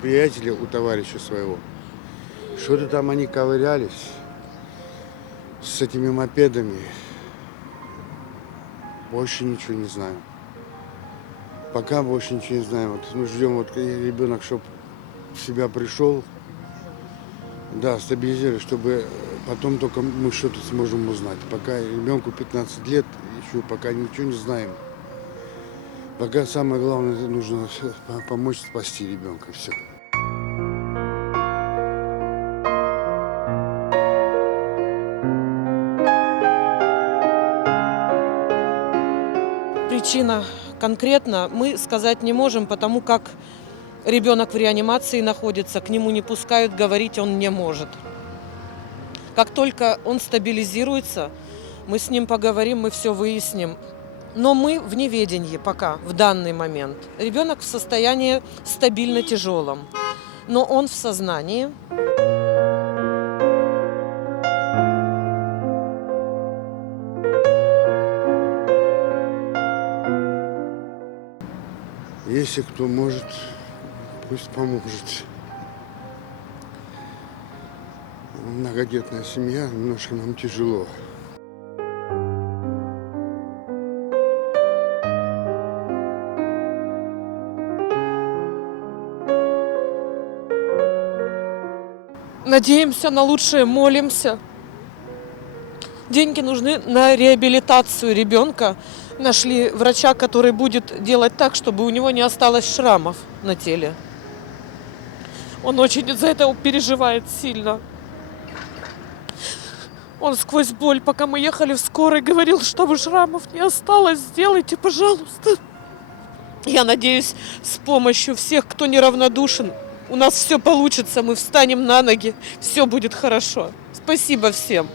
приятеля, у товарища своего. Что-то там они ковырялись с этими мопедами. Больше ничего не знаю. Пока больше ничего не знаем. Вот мы ждем, вот ребенок, чтобы в себя пришел, да, стабилизировать, чтобы потом только мы что-то сможем узнать. Пока ребенку 15 лет, еще пока ничего не знаем. Пока самое главное, нужно помочь спасти ребенка. Все. Причина конкретно мы сказать не можем, потому как ребенок в реанимации находится, к нему не пускают, говорить он не может. Как только он стабилизируется, мы с ним поговорим, мы все выясним. Но мы в неведении пока, в данный момент. Ребенок в состоянии стабильно тяжелом, но он в сознании. Если кто может, пусть поможет. Многодетная семья, немножко нам тяжело. Надеемся на лучшее, молимся. Деньги нужны на реабилитацию ребенка. Нашли врача, который будет делать так, чтобы у него не осталось шрамов на теле. Он очень из-за этого переживает сильно. Он сквозь боль, пока мы ехали в скорой, говорил, чтобы шрамов не осталось, сделайте, пожалуйста. Я надеюсь, с помощью всех, кто неравнодушен, у нас все получится, мы встанем на ноги, все будет хорошо. Спасибо всем.